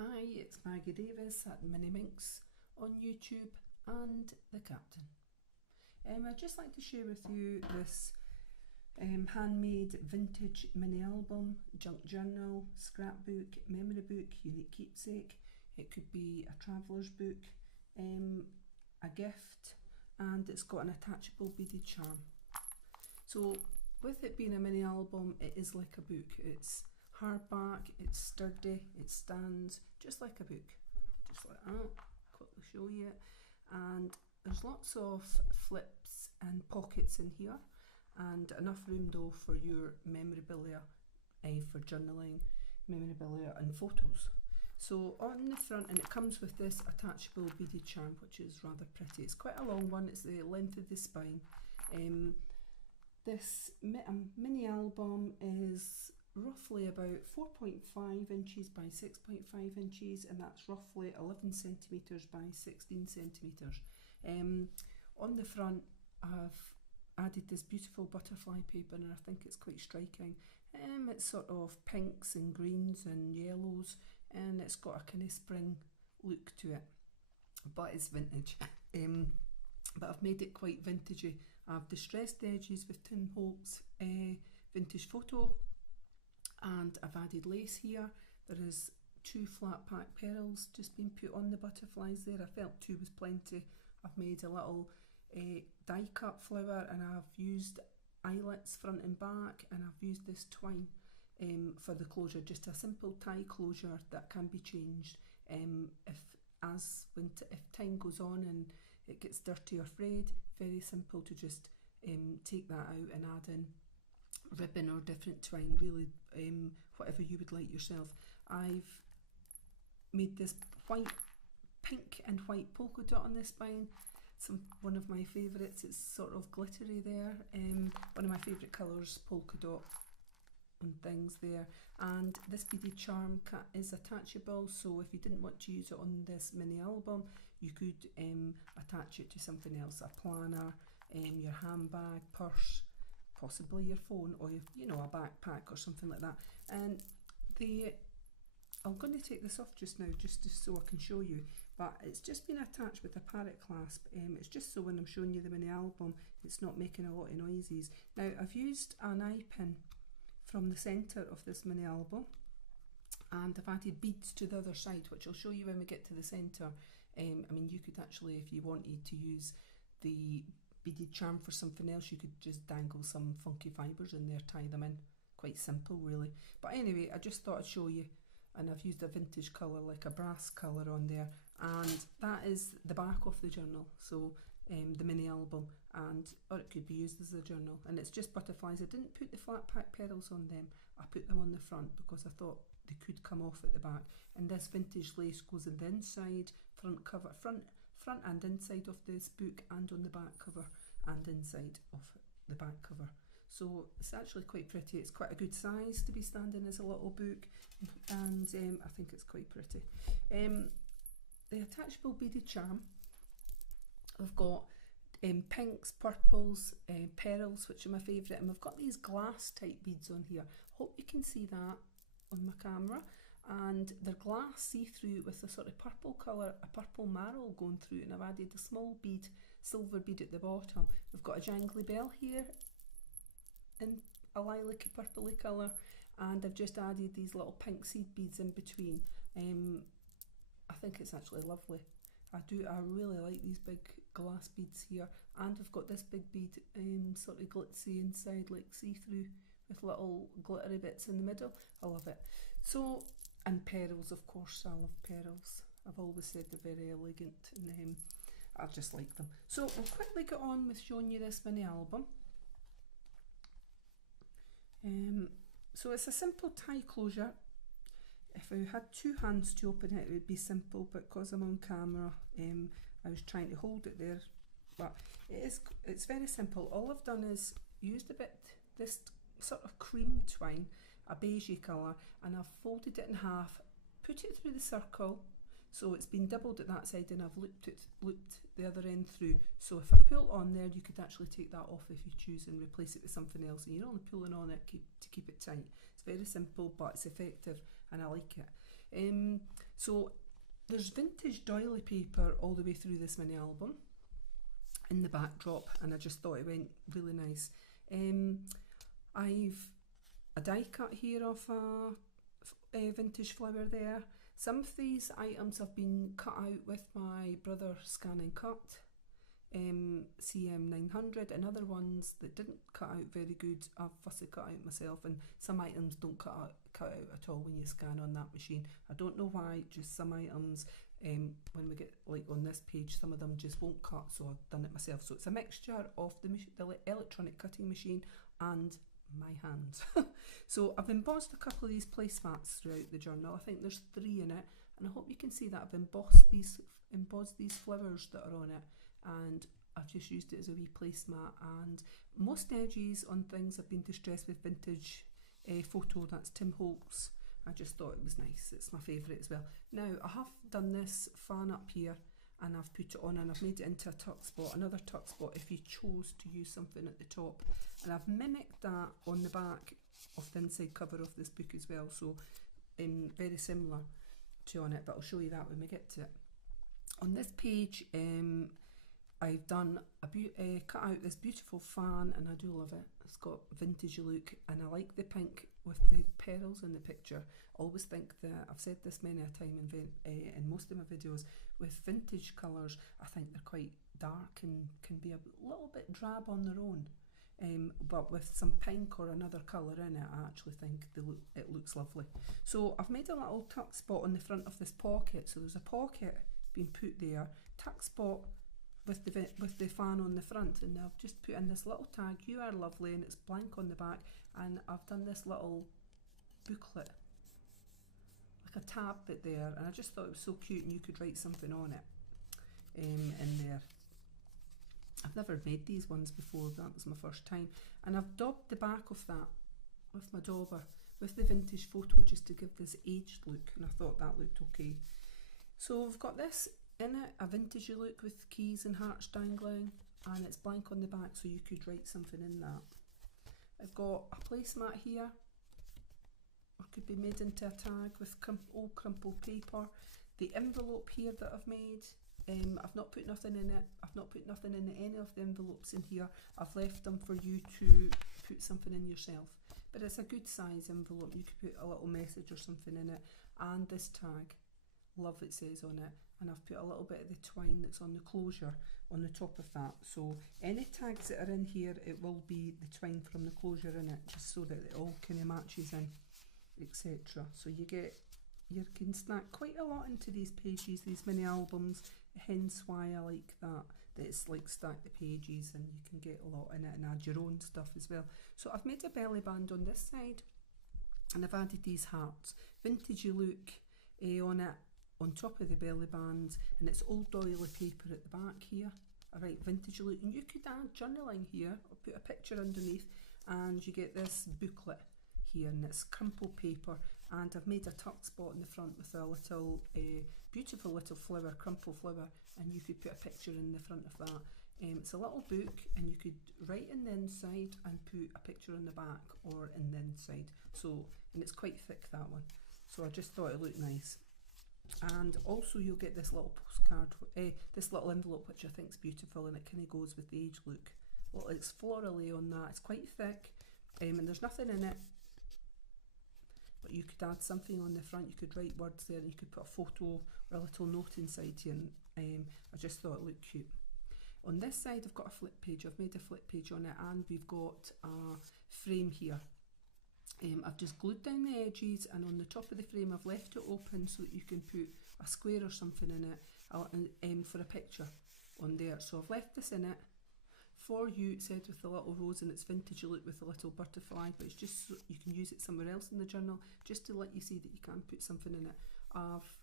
Hi, it's Maggie Davis at Mini Minx on YouTube and the Captain. I'd just like to share with you this handmade vintage mini album, junk journal, scrapbook, memory book, unique keepsake. It could be a traveller's book, a gift, and it's got an attachable beaded charm. So with it being a mini album, it is like a book. It's hardback, it's sturdy, it stands just like a book, just like that. Quickly show you it. And there's lots of flips and pockets in here, and enough room though for your memorabilia, for journaling, memorabilia and photos. So on the front, and it comes with this attachable beaded charm, which is rather pretty. It's quite a long one, it's the length of the spine. This mini album is roughly about 4.5 inches by 6.5 inches, and that's roughly 11 centimetres by 16 centimetres. On the front, I've added this beautiful butterfly paper, and I think it's quite striking. It's sort of pinks and greens and yellows, and it's got a kind of spring look to it, but it's vintage. But I've made it quite vintagey. I've distressed the edges with Tim Holt's vintage photo, and I've added lace here. There is 2 flat pack pearls just been put on the butterflies there. I felt 2 was plenty. I've made a little die cut flower, and I've used eyelets front and back, and I've used this twine for the closure, just a simple tie closure that can be changed if time goes on and it gets dirty or frayed. Very simple to just take that out and add in ribbon or different twine, really whatever you would like yourself. I've made this pink and white polka dot on the spine. One of my favourites. It's sort of glittery there. One of my favourite colours, polka dot and things there. And this beaded charm is attachable, so if you didn't want to use it on this mini album, you could attach it to something else, a planner, your handbag, purse, possibly your phone, or a backpack or something like that. And I'm going to take this off just now, just so I can show you, but it's just been attached with a parrot clasp. It's just so when I'm showing you the mini album, it's not making a lot of noises. Now I've used an eye pin from the centre of this mini album, and I've added beads to the other side, which I'll show you when we get to the centre. I mean, you could actually, if you wanted to use the beaded charm for something else, you could just dangle some funky fibres in there, tie them in. Quite simple really. But anyway, I just thought I'd show you, and I've used a vintage colour, like a brass colour on there, and that is the back of the journal, so the mini album, or it could be used as a journal. And it's just butterflies. I didn't put the flat pack petals on them, I put them on the front because I thought they could come off at the back. And this vintage lace goes in the inside, front cover, front and inside of this book, and on the back cover and inside of the back cover. So it's actually quite pretty. It's quite a good size to be standing as a little book, and I think it's quite pretty. The attachable beaded charm, I've got pinks, purples, pearls, which are my favourite, and we've got these glass type beads on here. Hope you can see that on my camera. And they're glass see-through with a sort of purple colour, a purple marrow going through, and I've added a small bead, silver bead at the bottom. We've got a jangly bell here in a lilac-y purpley colour, and I've just added these little pink seed beads in between. I think it's actually lovely. I really like these big glass beads here, and I've got this big bead sort of glitzy inside, like see-through, with little glittery bits in the middle. I love it. So, and pearls, of course. I love pearls. I've always said they're very elegant, and I just like them. So I'll quickly get on with showing you this mini album. So it's a simple tie closure. If I had 2 hands to open it, it would be simple, but because I'm on camera, I was trying to hold it there. But it's very simple. All I've done is used this sort of cream twine, a beigey colour, and I've folded it in half, put it through the circle, so it's been doubled at that side, and I've looped the other end through. So if I pull on there, you could actually take that off if you choose and replace it with something else, and you're only pulling on it to keep it tight. It's very simple, but it's effective, and I like it. So there's vintage doily paper all the way through this mini album in the backdrop, and I just thought it went really nice. I've a die cut here of a vintage flower there. Some of these items have been cut out with my brother Scan and Cut CM900, and other ones that didn't cut out very good I've fussy cut out myself, and some items don't cut out at all when you scan on that machine. I don't know why, just some items when we get like on this page, some of them just won't cut, so I've done it myself. So it's a mixture of the electronic cutting machine and my hands. So I've embossed a couple of these placemats throughout the journal. I think there's 3 in it, and I hope you can see that I've embossed these flowers that are on it, and I've just used it as a wee placemat. And most edges on things have been distressed with vintage photo, that's Tim Holtz. I just thought it was nice, it's my favourite as well. Now I have done this fan up here, and I've put it on, and I've made it into a tuck spot, another tuck spot if you chose to use something at the top, and I've mimicked that on the back of the inside cover of this book as well, so very similar to on it, but I'll show you that when we get to it. On this page I've done cut out this beautiful fan, and I do love it. It's got vintage look, and I like the pink with the pearls in the picture. Always think that, I've said this many a time in most of my videos, with vintage colours, I think they're quite dark and can be a little bit drab on their own. But with some pink or another colour in it, I actually think it looks lovely. So I've made a little tuck spot on the front of this pocket. So there's a pocket being put there, tuck spot with the fan on the front, and I've just put in this little tag, "You are lovely," and it's blank on the back, and I've done this little booklet, like a tab bit there, and I just thought it was so cute, and you could write something on it in there. I've never made these ones before, that was my first time, and I've daubed the back of that with my dauber with the vintage photo just to give this aged look, and I thought that looked okay. So we've got this in it, a vintage look with keys and hearts dangling, and it's blank on the back, so you could write something in that. I've got a placemat here, or could be made into a tag with old crumpled paper. The envelope here that I've made, I've not put nothing in it. I've not put nothing in any of the envelopes in here. I've left them for you to put something in yourself. But it's a good size envelope. You could put a little message or something in it. And this tag, "Love," it says on it. And I've put a little bit of the twine that's on the closure on the top of that. So any tags that are in here, it will be the twine from the closure in it, just so that it all kind of matches in, etc. So you can snack quite a lot into these pages, these mini albums, hence why I like that it's like stack the pages and you can get a lot in it and add your own stuff as well. So I've made a belly band on this side, and I've added these hearts, vintagey look on it, on top of the belly band, and it's old doily paper at the back here. Alright, vintage look, and you could add journaling here, or put a picture underneath, and you get this booklet here, and it's crumpled paper, and I've made a tuck spot in the front with a little beautiful little flower, crumpled flower, and you could put a picture in the front of that. It's a little book, and you could write in the inside and put a picture on the back or in the inside. So, and it's quite thick, that one, so I just thought it looked nice. And also you'll get this little postcard, this little envelope, which I think is beautiful, and it kind of goes with the age look. Well, it's florally on that, it's quite thick, and there's nothing in it, but you could add something on the front, you could write words there, and you could put a photo or a little note inside here, and I just thought it looked cute. On this side I've got a flip page, I've made a flip page on it, and we've got a frame here. I've just glued down the edges, and on the top of the frame I've left it open so that you can put a square or something in it for a picture on there. So I've left this in it for you, it said, with the little rose, and it's vintage look with a little butterfly, but it's just so you can use it somewhere else in the journal, just to let you see that you can put something in it. I've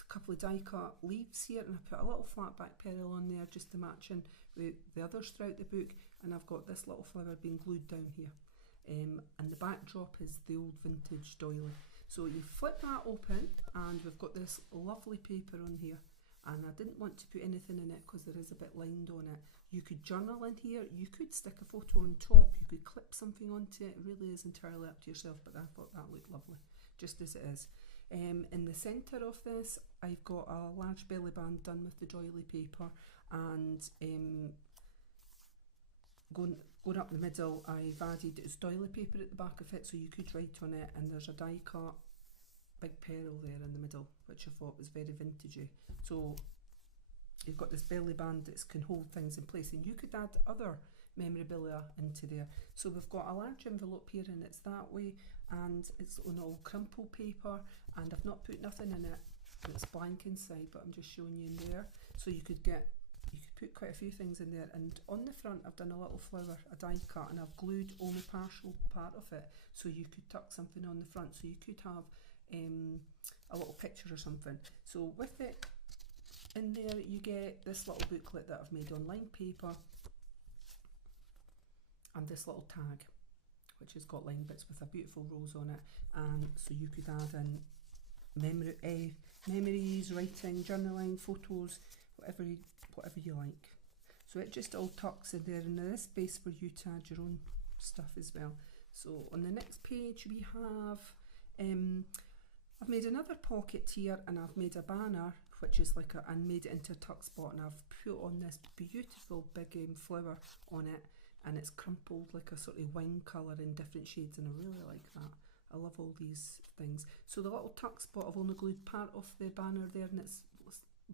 a couple of die cut leaves here, and I put a little flat back pearl on there just to match in with the others throughout the book, and I've got this little flower being glued down here. And the backdrop is the old vintage doily. So you flip that open, and we've got this lovely paper on here, and I didn't want to put anything in it because there is a bit lined on it. You could journal in here, you could stick a photo on top, you could clip something onto it. It really is entirely up to yourself, but I thought that looked lovely just as it is. In the centre of this, I've got a large belly band done with the doily paper, and going up the middle, I've added, it's doily paper at the back of it, so you could write on it, and there's a die cut big pearl there in the middle, which I thought was very vintagey. So you've got this belly band that can hold things in place, and you could add other memorabilia into there. So we've got a large envelope here, and it's that way, and it's on all crumpled paper, and I've not put nothing in it, and it's blank inside, but I'm just showing you in there. So you could put quite a few things in there, and on the front I've done a little flower, a die cut, and I've glued only partial part of it, so you could tuck something on the front, so you could have a little picture or something. So with it in there, you get this little booklet that I've made on lined paper, and this little tag which has got line bits with a beautiful rose on it, and so you could add in memories, writing, journaling, photos, whatever you like. So it just all tucks in there, and there's space for you to add your own stuff as well. So on the next page we have I've made another pocket here, and I've made a banner which is like and made it into a tuck spot, and I've put on this beautiful big flower on it, and it's crumpled like a sort of wine colour in different shades, and I really like that. I love all these things. So the little tuck spot, I've only glued part of the banner there, and it's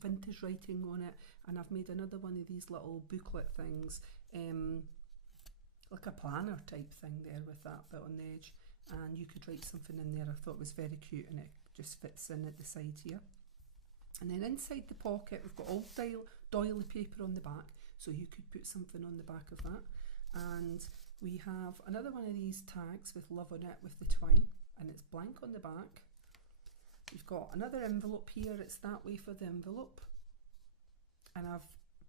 vintage writing on it, and I've made another one of these little booklet things, like a planner type thing there with that bit on the edge, and you could write something in there. I thought it was very cute, and it just fits in at the side here. And then inside the pocket we've got old doily paper on the back, so you could put something on the back of that. And we have another one of these tags with love on it with the twine, and it's blank on the back. We've got another envelope here, it's that way for the envelope, and I've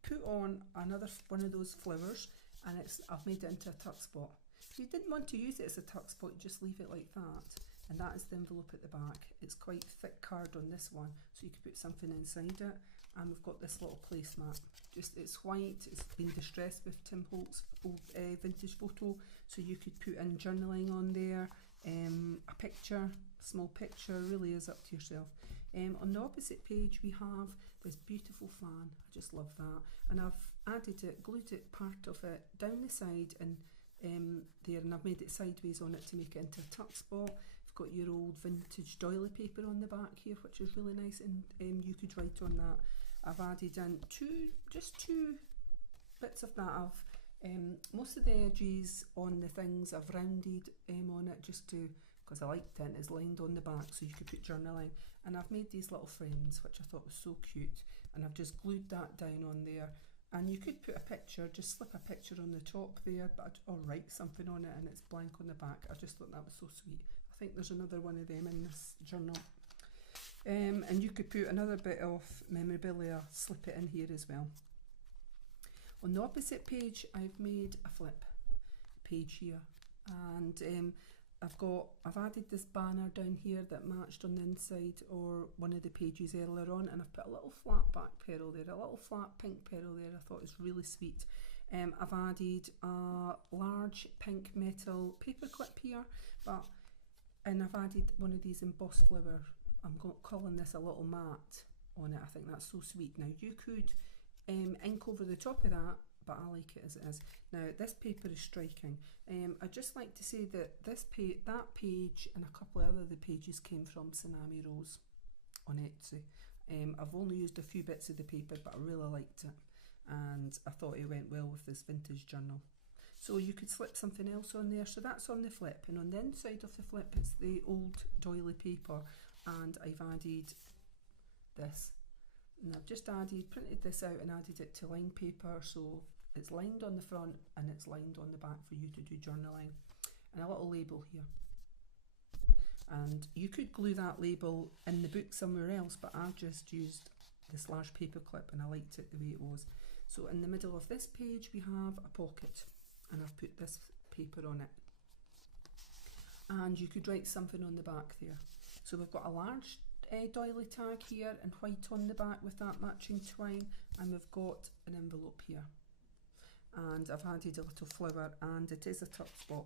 put on another one of those flowers, and I've made it into a tuck spot. If you didn't want to use it as a tuck spot, you just leave it like that, and that is the envelope at the back. It's quite thick card on this one, so you could put something inside it. And we've got this little placemat. It's white, it's been distressed with Tim Holt's old vintage photo, so you could put in journaling on there, a picture, a small picture, really is up to yourself. On the opposite page we have this beautiful fan, I just love that, and I've added it, glued it, part of it down the side and there, and I've made it sideways on it to make it into a tuck spot. You've got your old vintage doily paper on the back here, which is really nice, and you could write on that. I've added in just two bits of that. Most of the edges on the things I've rounded on it just to, because I liked it, and it's lined on the back so you could put journaling. And I've made these little frames which I thought was so cute, and I've just glued that down on there. And you could put a picture, just slip a picture on the top there, or write something on it, and it's blank on the back. I just thought that was so sweet. I think there's another one of them in this journal. And you could put another bit of memorabilia, slip it in here as well. On the opposite page I've made a flip page here, and I've added this banner down here that matched on the inside or one of the pages earlier on, and I've put a little flat back pearl there, a little flat pink pearl there. I thought it was really sweet. I've added a large pink metal paper clip here, and I've added one of these embossed flower. I'm calling this a little mat on it. I think that's so sweet. Now you could ink over the top of that, but I like it as it is. Now this paper is striking. I'd just like to say that that page and a couple of other pages came from Tsunami Rose on Etsy. I've only used a few bits of the paper, but I really liked it, and I thought it went well with this vintage journal. So you could slip something else on there. So that's on the flip, and on the inside of the flip it's the old doily paper, and I've added this, and I've just printed this out and added it to lined paper, so it's lined on the front and it's lined on the back for you to do journaling, and a little label here. And you could glue that label in the book somewhere else, but I just used this large paper clip and I liked it the way it was. So in the middle of this page we have a pocket, and I've put this paper on it, and you could write something on the back there. So we've got a large doily tag here in white on the back with that matching twine, and we've got an envelope here, and I've added a little flower, and it is a tuck spot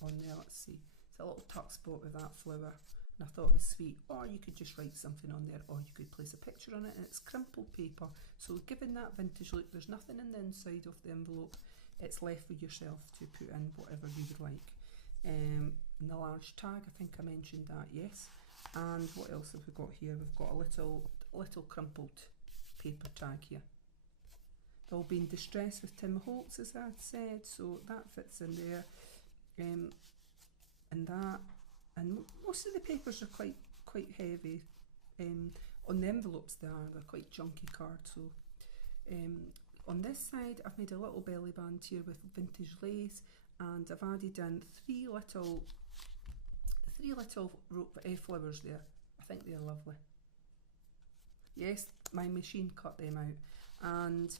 on there. Let's see, it's a little tuck spot with that flower, and I thought it was sweet. Or you could just write something on there, or you could place a picture on it, and it's crumpled paper. So given that vintage look, there's nothing in the inside of the envelope. It's left with yourself to put in whatever you would like. And the large tag, I think I mentioned that, yes. And what else have we got here? We've got a little crumpled paper tag here. They've all been distressed with Tim Holtz, as I said, so that fits in there. And most of the papers are quite heavy. On the envelopes they're quite chunky cards. So on this side I've made a little belly band here with vintage lace, and I've added in three little flowers there. I think they're lovely. Yes, my machine cut them out. And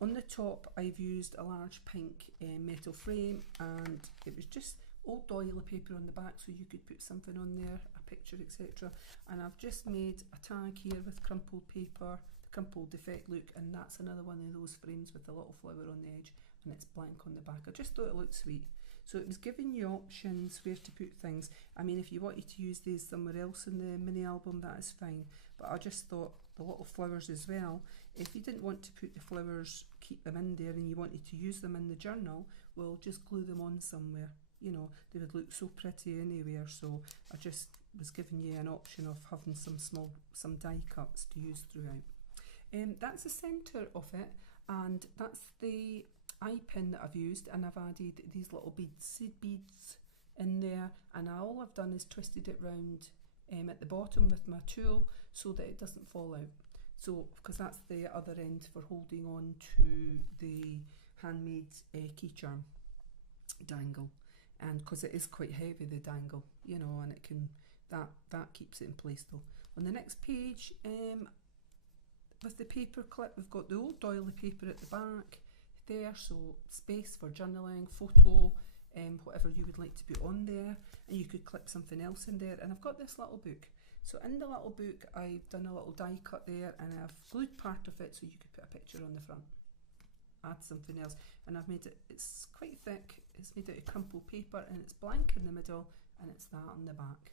on the top I've used a large pink metal frame, and it was just old doily paper on the back, so you could put something on there, a picture, etc. And I've just made a tag here with crumpled paper, the crumpled effect look, and that's another one of those frames with a little flower on the edge, and it's blank on the back. I just thought it looked sweet. So it was giving you options where to put things. I mean, if you wanted to use these somewhere else in the mini album, that is fine. But I just thought the little flowers as well, if you didn't want to put the flowers, keep them in there, and you wanted to use them in the journal, well, just glue them on somewhere. You know, they would look so pretty anywhere. So I just was giving you an option of having some die cuts to use throughout. That's the centre of it, and that's the eye pin that I've used, and I've added these little seed beads in there, and all I've done is twisted it round at the bottom with my tool so that it doesn't fall out. So, because that's the other end for holding on to the Handmade key charm dangle, and because it is quite heavy, the dangle, you know, and it can that keeps it in place though. On the next page, with the paper clip, we've got the old doily paper at the back there, so space for journaling, photo, whatever you would like to put on there, and you could clip something else in there. And I've got this little book. So in the little book, I've done a little die cut there, and I've glued part of it so you could put a picture on the front. Add something else, and I've made it, it's quite thick, it's made out of crumpled paper, and it's blank in the middle, and it's that on the back.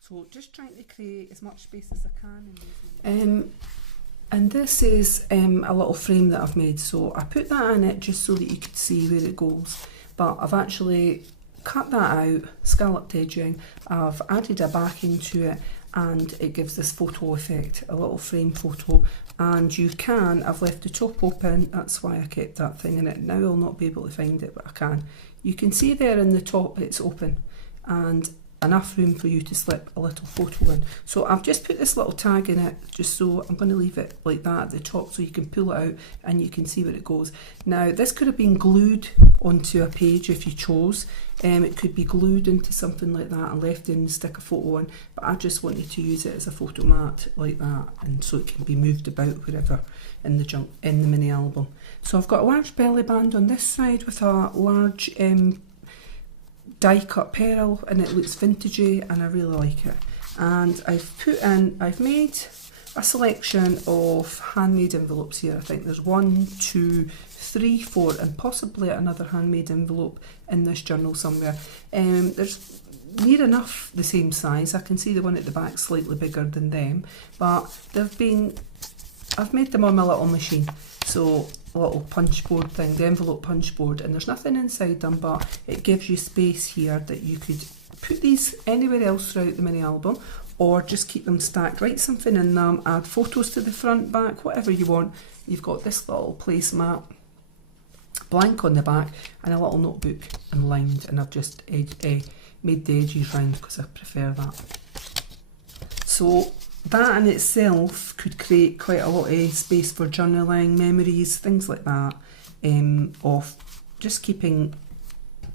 So just trying to create as much space as I can in these. And this is a little frame that I've made, so I put that in it just so that you could see where it goes, but I've actually cut that out, scalloped edging, I've added a backing to it, and it gives this photo effect, a little frame photo. And you can, I've left the top open, that's why I kept that thing in it. Now I'll not be able to find it, but I can. You can see there in the top it's open, and enough room for you to slip a little photo in. So I've just put this little tag in it, just so I'm going to leave it like that at the top so you can pull it out and you can see where it goes. Now this could have been glued onto a page if you chose. It could be glued into something like that and left in and stick a photo on, but I just wanted to use it as a photo mat like that, and so it can be moved about wherever in the mini album. So I've got a large belly band on this side with a large die cut pearl, and it looks vintagey and I really like it. And I've made a selection of handmade envelopes here. I think there's 1, 2, 3, 4 and possibly another handmade envelope in this journal somewhere. There's near enough the same size. I can see the one at the back slightly bigger than them, but I've made them on my little machine. So a little punch board thing, the envelope punch board, and there's nothing inside them, but it gives you space here that you could put these anywhere else throughout the mini album, or just keep them stacked, write something in them, add photos to the front, back, whatever you want. You've got this little placemat, blank on the back, and a little notebook and lined, and I've just made the edges round because I prefer that. So that in itself could create quite a lot of space for journaling, memories, things like that, of just keeping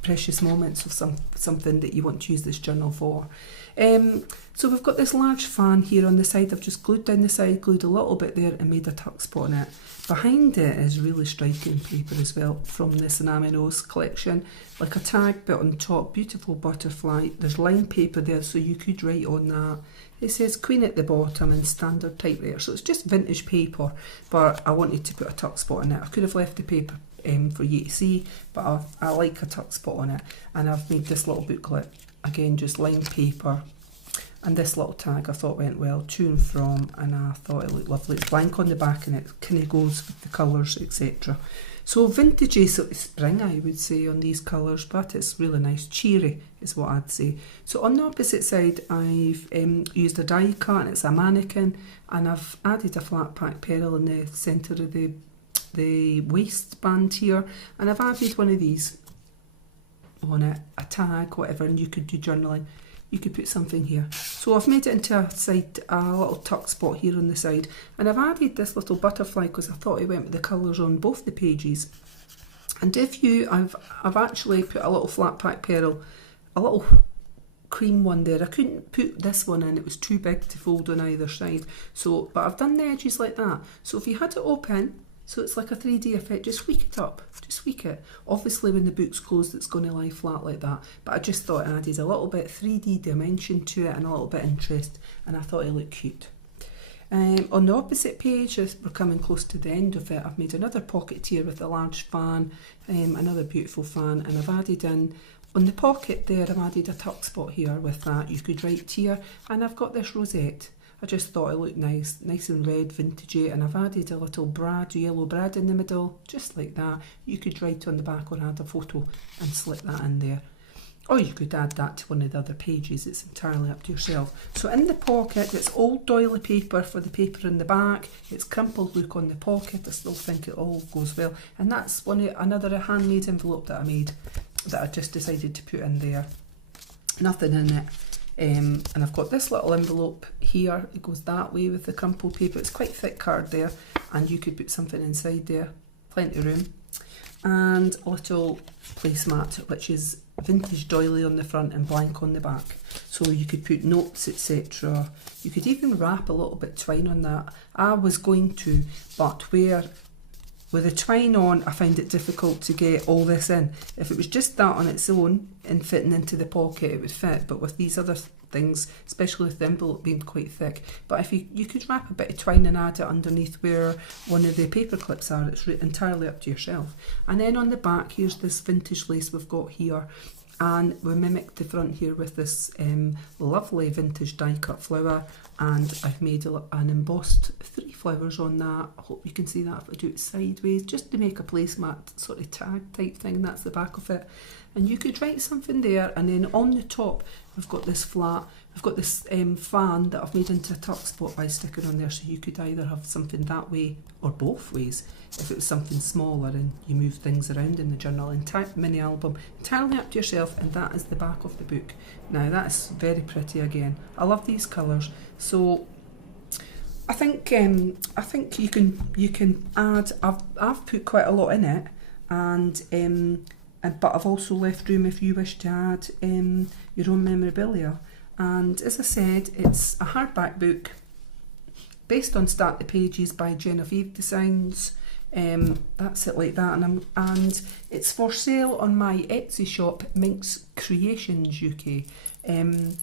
precious moments of something that you want to use this journal for. So we've got this large fan here on the side. I've just glued down the side, glued a little bit there and made a tuck spot in it. Behind it is really striking paper as well from the Cinnamon collection, like a tag bit on top, beautiful butterfly. There's lined paper there so you could write on that. It says Queen at the bottom in standard typewriter, so it's just vintage paper, but I wanted to put a tuck spot in it. I could have left the paper for you to see, but I like a tuck spot on it. And I've made this little booklet, again just lined paper, And this little tag I thought went well, to and from, and I thought it looked lovely. It's blank on the back and it kind of goes with the colours, etc. So vintagey sort of spring, I would say, on these colours, but it's really nice. Cheery is what I'd say. So on the opposite side, I've used a die cut, and it's a mannequin, and I've added a flat pack pearl in the centre of the waistband here, and I've added one of these on it, a tag, whatever, and you could do journaling. You could put something here. So I've made it into a little tuck spot here on the side, and I've added this little butterfly because I thought it went with the colours on both the pages. And I've actually put a little flat pack pearl, a little cream one there. I couldn't put this one in, it was too big to fold on either side. So, but I've done the edges like that. So if you had it open, so it's like a 3D effect, just tweak it up, just tweak it. Obviously when the book's closed it's going to lie flat like that, but I just thought it added a little bit 3D dimension to it and a little bit interest, and I thought it looked cute. On the opposite page, as we're coming close to the end of it, I've made another pocket here with a large fan, another beautiful fan, and I've added in, on the pocket there, I've added a tuck spot here with that. You could write here, and I've got this rosette. I just thought it looked nice and red, vintagey, and I've added a little brad, yellow brad in the middle, just like that. You could write on the back or add a photo and slip that in there. Or you could add that to one of the other pages, it's entirely up to yourself. So in the pocket, it's old doily paper for the paper in the back, it's crumpled look on the pocket, I still think it all goes well. And that's another handmade envelope that I made, that I just decided to put in there. Nothing in it. And I've got this little envelope here, it goes that way with the crumpled paper. It's quite thick card there, and you could put something inside there, plenty of room. And a little placemat, which is vintage doily on the front and blank on the back. So you could put notes, etc. You could even wrap a little bit twine on that. I was going to, but with the twine on, I find it difficult to get all this in. If it was just that on its own and fitting into the pocket, it would fit. But with these other things, especially with the envelope being quite thick, but if you could wrap a bit of twine and add it underneath where one of the paper clips are, it's entirely up to yourself. And then on the back, here's this vintage lace we've got here. And we mimicked the front here with this lovely vintage die cut flower, and I've made an embossed 3 flowers on that. I hope you can see that if I do it sideways, just to make a placemat sort of tag type thing. That's the back of it. And you could write something there, and then on the top we've got this fan that I've made into a tuck spot by sticking on there, so you could either have something that way or both ways. If it was something smaller and you move things around in the journal, mini album, entirely up to yourself. And that is the back of the book. Now that's very pretty again. I love these colours. So I think you can add. I've put quite a lot in it, but I've also left room if you wish to add your own memorabilia. And as I said, it's a hardback book based on Start the Pages by Jenofevedesigns. That's it like that, and it's for sale on my Etsy shop, MinxCreationsUK. And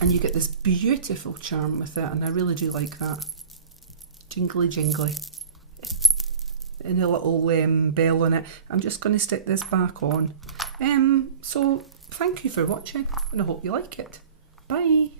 you get this beautiful charm with it, and I really do like that. Jingly jingly. And a little bell on it. I'm just going to stick this back on. So thank you for watching, and I hope you like it. Bye.